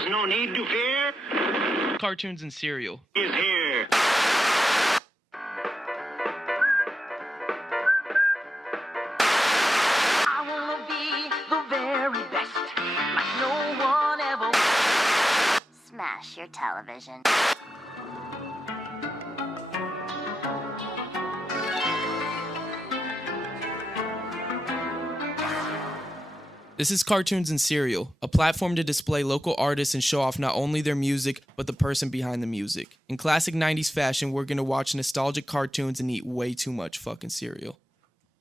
There's no need to fear. Cartoons and cereal Is here. I wanna be the very best, like no one ever. Smash your television. This is Cartoons and Cereal, a platform to display local artists and show off not only their music, but the person behind the music. In classic 90s fashion, we're gonna watch nostalgic cartoons and eat way too much fucking cereal.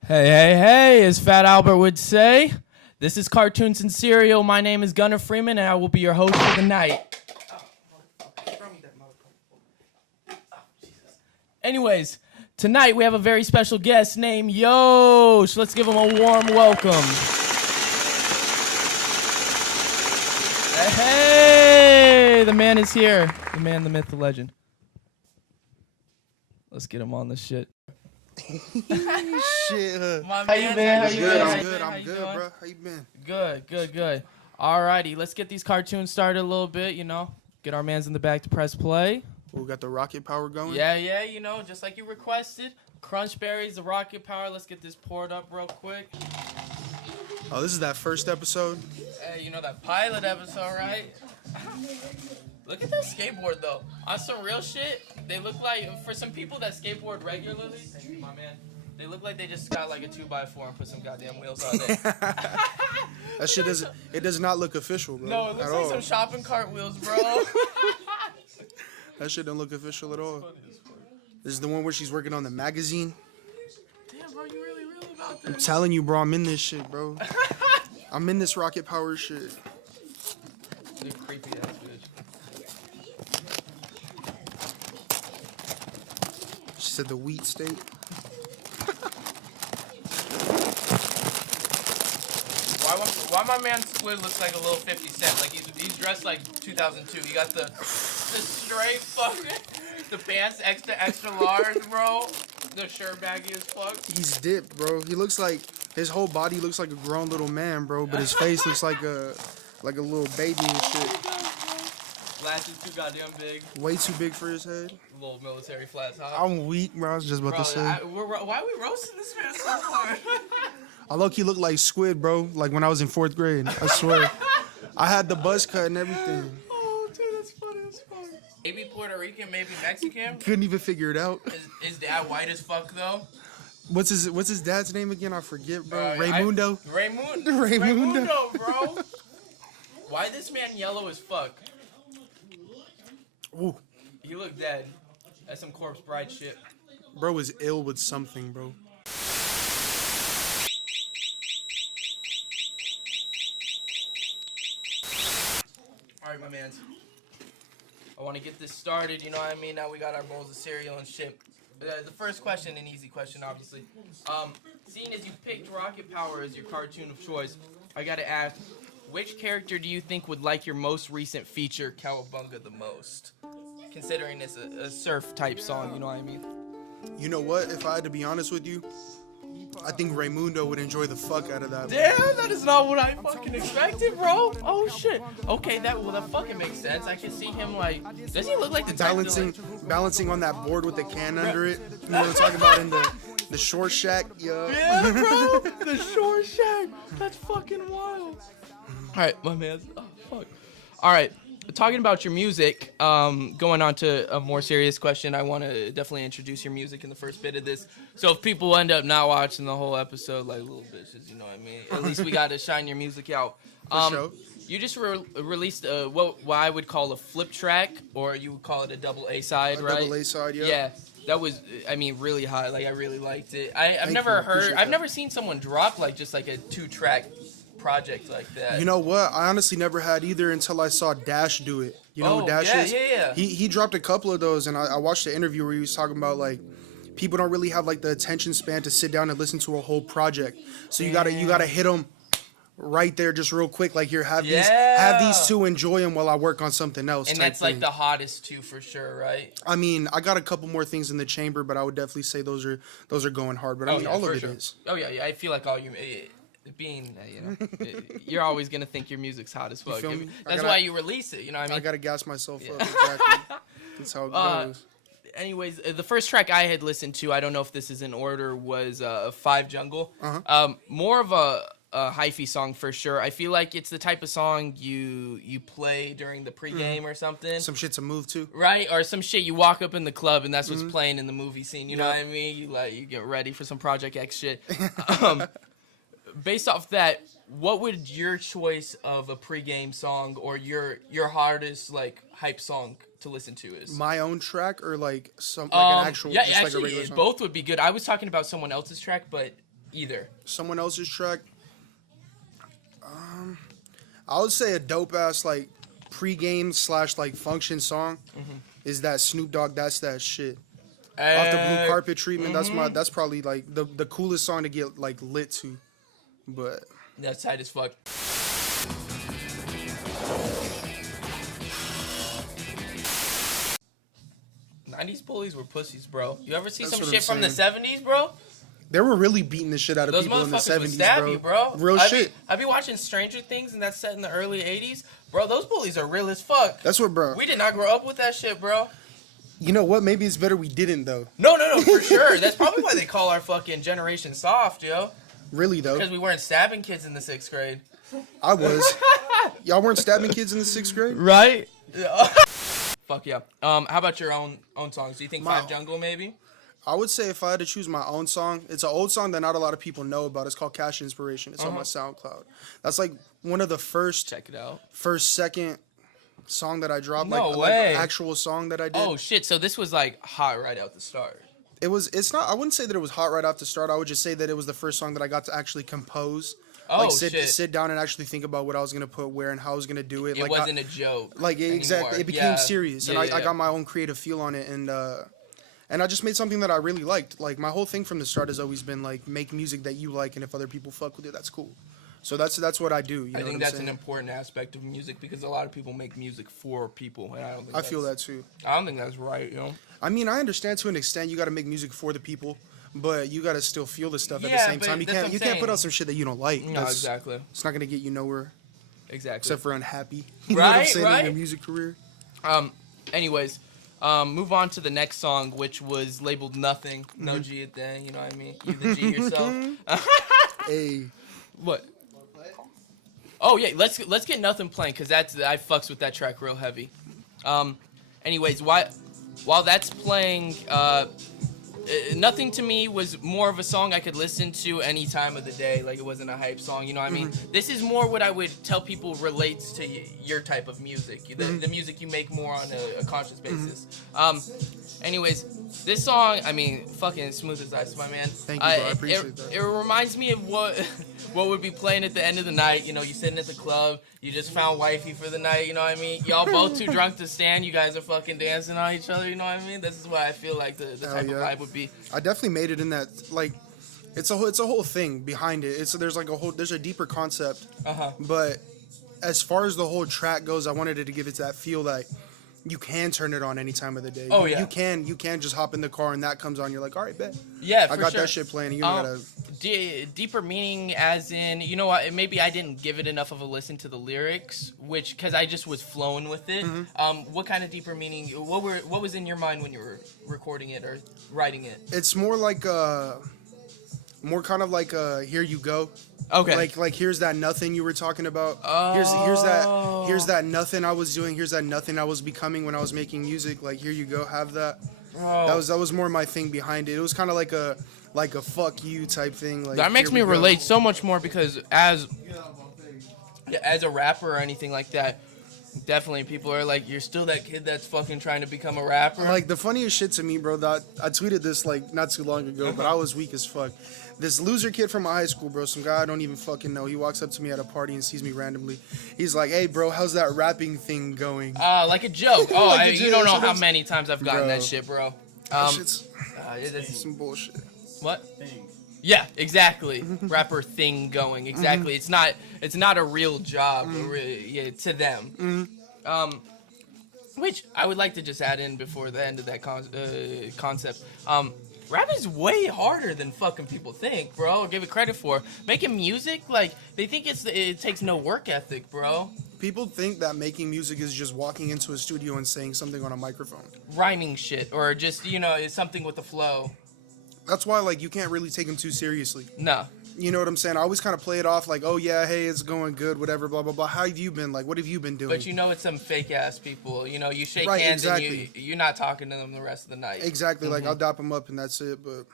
Hey, as Fat Albert would say, this is Cartoons and Cereal. My name is Gunnar Freeman, and I will be your host for the night. Anyways, tonight we have a very special guest named Yosh. Let's give him a warm welcome. Hey, the man is here. The man, the myth, the legend. Let's get him on the shit. Shit. How you been? I'm good, bro. How you been? Good. Alrighty, let's get these cartoons started a little bit, you know. Get our mans in the back to press play. We got the rocket power going? Yeah, you know, just like you requested. Crunch Berries, the rocket power. Let's get this poured up real quick. Oh, this is that first episode? Hey, you know that pilot episode, right? Look at that skateboard, though. On some real shit, they look like, for some people that skateboard regularly, my man, they look like they just got like a 2x4 and put some goddamn wheels on it. That shit does not look official, bro. No, it looks at like all. some shopping cart wheels, bro. That shit don't look official at all. This is the one where she's working on the magazine. Damn, bro, you really real about I'm this? telling you, bro, I'm in this shit, bro. I'm in this rocket power shit. You creepy ass bitch. She said the wheat state. Why my man Squid looks like a little 50 Cent? Like he's dressed like 2002. He got the straight fucking, the pants extra large, bro. The shirt baggy as fuck. He's dipped, bro. He looks like, his whole body looks like a grown little man, bro. But his face looks like a little baby and shit. Glasses too goddamn big. Way too big for his head. Little military flat top. I'm weak, bro. I was just about to say. Why are we roasting this man so hard? I low-key look like Squid, bro. Like when I was in 4th grade. I swear. I had the buzz cut and everything. Oh, dude, that's funny. Maybe Puerto Rican, maybe Mexican. Couldn't even figure it out. Is dad white as fuck though? What's his dad's name again? I forget, bro. Raymundo. Raymundo, bro. Why this man yellow as fuck? Ooh. He look dead. That's some Corpse Bride shit. Bro was ill with something, bro. Alright, my mans. I want to get this started, you know what I mean? Now we got our bowls of cereal and shit. The first question, an easy question, obviously. Seeing as you picked Rocket Power as your cartoon of choice, I gotta ask, which character do you think would like your most recent feature, Cowabunga, the most? Considering it's a surf type song, you know what I mean? You know what? If I had to be honest with you, I think Raymundo would enjoy the fuck out of that. Damn, that is not what I fucking expected, bro. Oh shit. Okay, that fucking makes sense. I can see him like. Does he look like the type to, Balancing on that board with the can under it. You know what I'm talking about in the short shack? Yo. Yeah, bro. The short shack. That's fucking wild. All right, my man. Oh fuck. All right. Talking about your music, going on to a more serious question, I want to definitely introduce your music in the first bit of this. So if people end up not watching the whole episode like little bitches, you know what I mean? At least we got to shine your music out. For sure. You just released what I would call a flip track, or you would call it a double A side, right? Double A side, yeah. Yeah, that was, I mean, really high. Like I really liked it. I've never seen someone drop like just like a 2-track project like that. You know what? I honestly never had either until I saw Dash do it. You know who Dash is? Yeah. He dropped a couple of those, and I watched the interview where he was talking about like people don't really have like the attention span to sit down and listen to a whole project. So you gotta hit them right there just real quick. Like here, have these two, enjoy them while I work on something else. And that's like the hottest two for sure, right? I mean, I got a couple more things in the chamber, but I would definitely say those are going hard. But I mean, all of it is. Oh yeah. I feel like all you. being, you're always gonna think your music's hot as fuck. feel me? That's why you release it. You know what I mean? I gotta gas myself up. Exactly. That's how it goes. Anyways, the first track I had listened to, I don't know if this is in order, was Five Jungle. More of a hyphy song for sure. I feel like it's the type of song you play during the pregame or something. Some shit's a move too. Right, or some shit you walk up in the club and that's what's playing in the movie scene. You know what I mean? You get ready for some Project X shit. Based off that, what would your choice of a pregame song or your hardest like hype song to listen to is? My own track or like an actual, yeah, just actually, like a regular song? both would be good. I was talking about someone else's track, but either. Someone else's track. I would say a dope ass like pregame / like function song is that Snoop Dogg. That's that shit. Off the blue carpet treatment. That's probably like the coolest song to get like lit to. But that's tight as fuck. '90s bullies were pussies, bro. You ever see some shit from the '70s, bro? They were really beating the shit out of Those people in the motherfuckers would 70s, stab bro. you, bro. Real shit. I be watching Stranger Things, and that's set in the early '80s, bro. Those bullies are real as fuck. That's what, bro. We did not grow up with that shit, bro. You know what? Maybe it's better we didn't though. No, for sure. That's probably why they call our fucking generation soft, yo. Really though. Because we weren't stabbing kids in the 6th grade. I was. Y'all weren't stabbing kids in the 6th grade? Right? Fuck yeah. How about your own songs? Do you think Five Jungle maybe? I would say if I had to choose my own song, it's an old song that not a lot of people know about. It's called Cash Inspiration. It's on my SoundCloud. That's like one of the first, Check it out. second song that I dropped. No like way. Like actual song that I did. Oh shit! So this was like hot right out the start. It's not, I wouldn't say that it was hot right off the start. I would just say that it was the first song that I got to actually compose. Oh, like shit. sit down and actually think about what I was going to put where and how I was going to do it. It wasn't a joke. Like exactly. anymore. It became Yeah. serious. Yeah, And yeah, I got my own creative feel on it. And I just made something that I really liked. Like my whole thing from the start has always been like make music that you like, and if other people fuck with it, that's cool. So that's what I do. You know I think what that's I'm an saying? important aspect of music because a lot of people make music for people, and I don't think I feel that too. I don't think that's right, you know. I mean, I understand to an extent you got to make music for the people, but you got to still feel the stuff at the Yeah, same but time. You that's what can't I'm put saying. out some shit that you don't like. No, exactly. It's not gonna get you nowhere Exactly. except for unhappy. You know what I'm Right, saying right. in your music career. Anyways, move on to the next song, which was labeled Nothing. No G at the end, you know what I mean? You the G yourself. Hey, What? Oh yeah, let's get Nothing playing because I fucks with that track real heavy. Anyways, while that's playing, Nothing to me was more of a song I could listen to any time of the day. Like it wasn't a hype song, you know what I mean? This is more what I would tell people relates to your type of music, the music you make more on a conscious basis. Anyways, this song, I mean, fucking smooth as ice, my man. Thank you, bro. I appreciate that. It reminds me of what would be playing at the end of the night. You know, you sitting at the club, you just found wifey for the night, you know what I mean? Y'all both too drunk to stand, you guys are fucking dancing on each other, you know what I mean? This is what I feel like the type of vibe would be. I definitely made it in that. Like, it's a whole thing behind it. There's a deeper concept. But as far as the whole track goes, I wanted it to give it that feel that you can turn it on any time of the day. Oh, You yeah. you can just hop in the car and that comes on. You're like, all right, bet. Yeah, for I got sure. that shit playing. You don't gotta. Deeper meaning as in, you know what, maybe I didn't give it enough of a listen to the lyrics, because I just was flowing with it. What kind of deeper meaning, what was in your mind when you were recording it or writing it? It's more like more kind of like here you go. Okay. Like here's that nothing you were talking about. Oh. Here's that nothing I was doing. Here's that nothing I was becoming when I was making music. Like here you go, have that. Bro. That was more my thing behind it. It was kind of like a fuck you type thing. Like That makes here me we go. relate so much more because as a rapper or anything like that, definitely people are like, you're still that kid that's fucking trying to become a rapper. Like the funniest shit to me, bro. That I tweeted this like not too long ago, but I was weak as fuck. This loser kid from my high school, bro, some guy I don't even fucking know. He walks up to me at a party and sees me randomly. He's like, "Hey, bro, how's that rapping thing going?" Like a joke. Oh, Like a you joke. don't know how Sometimes- many times I've gotten Bro. that shit, bro. That shit's It's- some bullshit. What? Yeah, exactly. Rapper thing going. Exactly. It's not a real job really, to them. Which I would like to just add in before the end of that concept. rap is way harder than fucking people think, bro. I'll give it credit for. Making music, like, they think it takes no work ethic, bro. People think that making music is just walking into a studio and saying something on a microphone. Rhyming shit, or just, you know, it's something with the flow. That's why, like, you can't really take them too seriously. No. You know what I'm saying? I always kind of play it off like, oh, yeah, hey, it's going good, whatever, blah, blah, blah. How have you been? Like, what have you been doing? But you know it's some fake-ass people. You know, you shake Right, hands exactly. and you're not talking to them the rest of the night. Exactly. Like, I'll dap them up and that's it, but...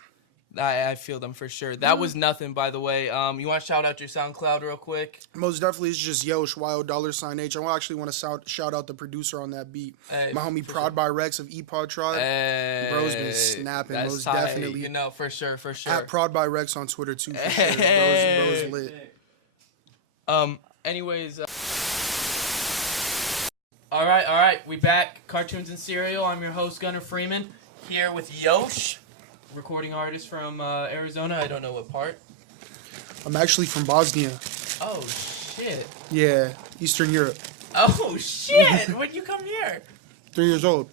I feel them for sure. That was nothing, by the way. You want to shout out your SoundCloud real quick? Most definitely, it's just Yosh, $H. I actually want to shout out the producer on that beat. Hey, My homie Prod by Rex of Epod Tribe. Hey, Bro's been snapping, that's most tight. definitely. You know, for sure. At Prod by Rex on Twitter, too, for sure. Hey. Bro's lit. Anyways. All right. We back. Cartoons and Cereal. I'm your host, Gunnar Freeman, here with Yosh, recording artist from Arizona. I don't know what part. I'm actually from Bosnia. Oh, shit. Yeah, Eastern Europe. Oh, shit. When'd you come here? 3 years old.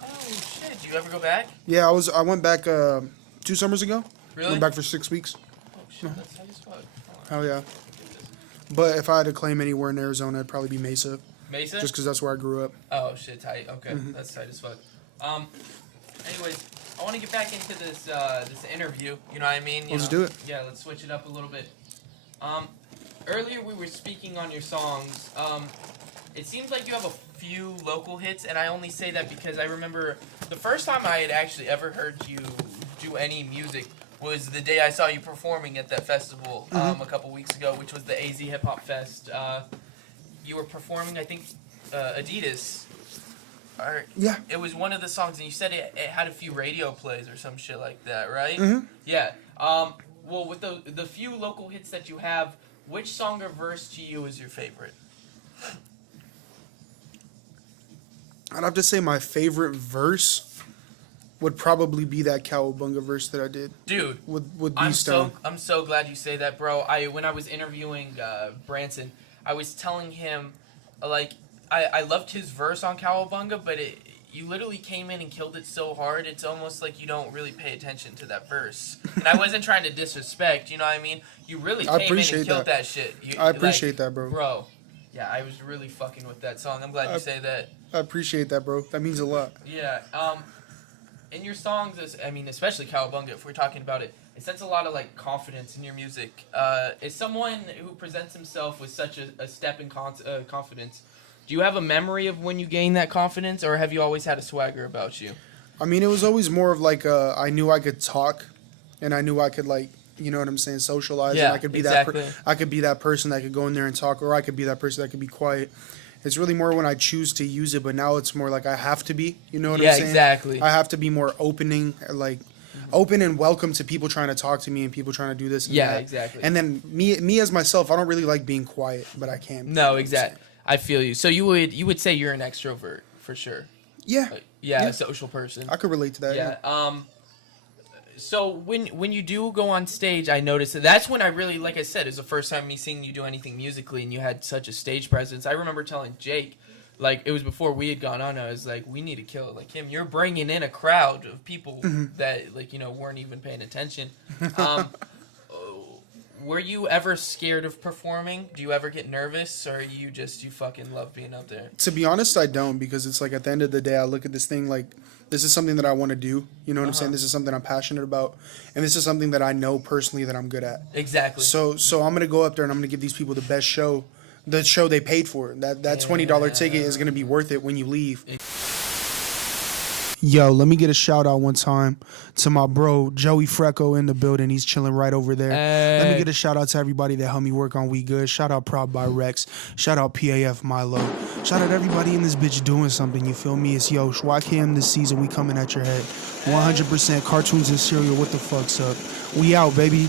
Oh, shit. Did you ever go back? Yeah, I went back 2 summers ago. Really? Went back for 6 weeks. Oh, shit. That's tight as fuck. Hell yeah. But if I had to claim anywhere in Arizona, it'd probably be Mesa. Mesa? Just because that's where I grew up. Oh, shit. Tight. Okay. That's tight as fuck. Anyways, I want to get back into this this interview. You know what I mean? Let's do it. Yeah, let's switch it up a little bit. Earlier we were speaking on your songs. It seems like you have a few local hits, and I only say that because I remember the first time I had actually ever heard you do any music was the day I saw you performing at that festival a couple weeks ago, which was the AZ Hip Hop Fest. You were performing, I think, Adidas. Or Yeah. it was one of the songs, and you said it had a few radio plays or some shit like that, right? Mhm. Yeah. Well, with the few local hits that you have, which song or verse to you is your favorite? I'd have to say my favorite verse would probably be that Cowabunga verse that I did Dude, with I'm B-Stone. so glad you say that, bro. When I was interviewing Branson, I was telling him, like, I loved his verse on Cowabunga, but you literally came in and killed it so hard, it's almost like you don't really pay attention to that verse. And I wasn't trying to disrespect, you know what I mean? You really came in and killed that shit. I appreciate that, bro. Bro, yeah, I was really fucking with that song. I'm glad you say that. I appreciate that, bro. That means a lot. Yeah, in your songs, especially Cowabunga, if we're talking about it, it sets a lot of, like, confidence in your music. As someone who presents himself with such a step in confidence, do you have a memory of when you gained that confidence, or have you always had a swagger about you? I mean, it was always more of like I knew I could talk, and I knew I could, like, you know what I'm saying, socialize. Yeah, and I could be exactly. I could be that person that could go in there and talk, or I could be that person that could be quiet. It's really more when I choose to use it, but now it's more like I have to be. You know what I'm saying? Yeah, exactly. I have to be more open and welcome to people trying to talk to me and people trying to do this and Yeah, that. exactly. And then me as myself, I don't really like being quiet, but I can. No, You know what I'm exactly. I feel you. So you would say you're an extrovert for sure. saying? Yeah, Like, Yeah. a social person. I could relate to that. Yeah. So when you do go on stage, I noticed that's when I really, like I said, is the first time me seeing you do anything musically, and you had such a stage presence. I remember telling Jake, like, it was before we had gone on, I was like, we need to kill it like him. You're bringing in a crowd of people that, like, you know, weren't even paying attention. Were you ever scared of performing? Do you ever get nervous, or you fucking love being up there? To be honest, I don't, because it's like at the end of the day, I look at this thing like this is something that I want to do. You know what I'm saying? This is something I'm passionate about, and this is something that I know personally that I'm good at. Exactly. So I'm gonna go up there and I'm gonna give these people the best show, the show they paid for. That $20 ticket is gonna be worth it when you leave. Yo, let me get a shout out one time to my bro Joey Frecco in the building. He's chilling right over there. Let me get a shout out to everybody that helped me work on We Good. Shout out Prod by Rex. Shout out PAF Milo. Shout out everybody in this bitch doing something. You feel me? It's Yosh. YKM this season. We coming at your head. 100% Cartoons and Cereal. What the fuck's up? We out, baby.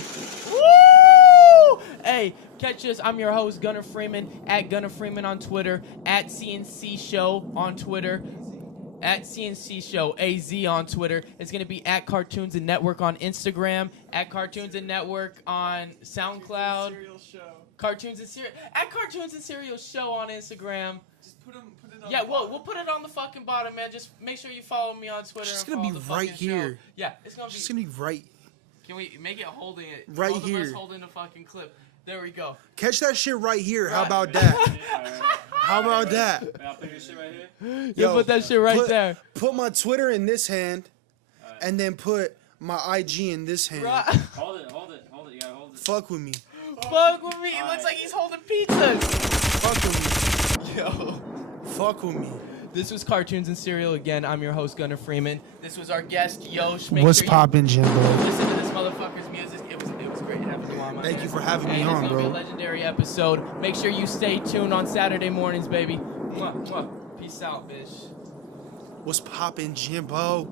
Woo! Hey, catch us. I'm your host, Gunnar Freeman, at Gunnar Freeman on Twitter, at CNC Show on Twitter, at CNC Show AZ on Twitter. It's going to be at Cartoons and Network on Instagram, at Cartoons and Network on SoundCloud. Cartoons and Cereal Show. At Cartoons and Cereal Show on Instagram. Yeah, we'll put it on the fucking bottom, man. Just make sure you follow me on Twitter. It's and gonna follow be the right fucking show. here. Yeah, it's gonna be. It's gonna be right. Can we make it holding it? Right Both here. of us holding the fucking clip. There we go. Catch that shit right here. How about that? How about that? I'll put your shit right here. You put that shit right put, there. Put my Twitter in this hand, and then put my IG in this hand. Right. Hold it. You gotta hold it. Fuck with me. Fuck with me. It looks like he's holding pizzas. Fuck with me. Yo. Fuck with me. This was Cartoons and Cereal again. I'm your host, Gunnar Freeman. This was our guest, Yosh. Make What's sure you poppin', Jimbo? listen to this motherfucker's music. It was great having you on, my Thank man. you for having me And on, it's gonna be a bro. legendary episode. Make sure you stay tuned on Saturday mornings, baby. Mwah, mwah. Peace out, bitch. What's poppin', Jimbo?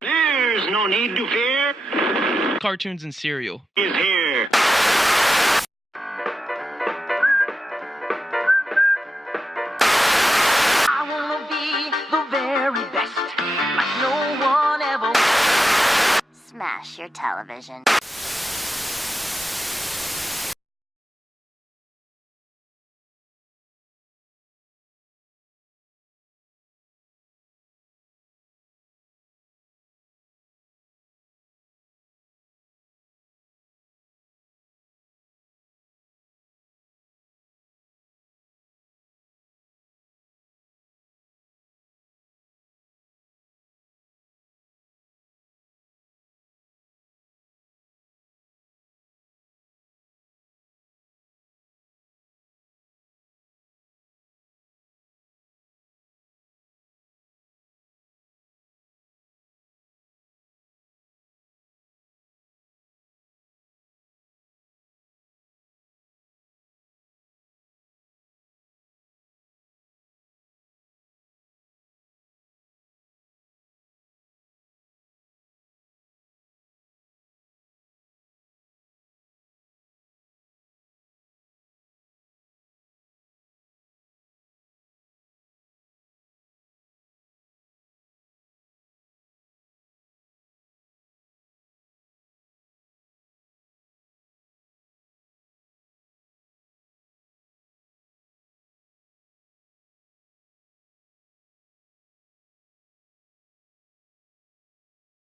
There's no need to fear. Cartoons and Cereal Is here. I wanna be the very best, like no one ever. Smash your television.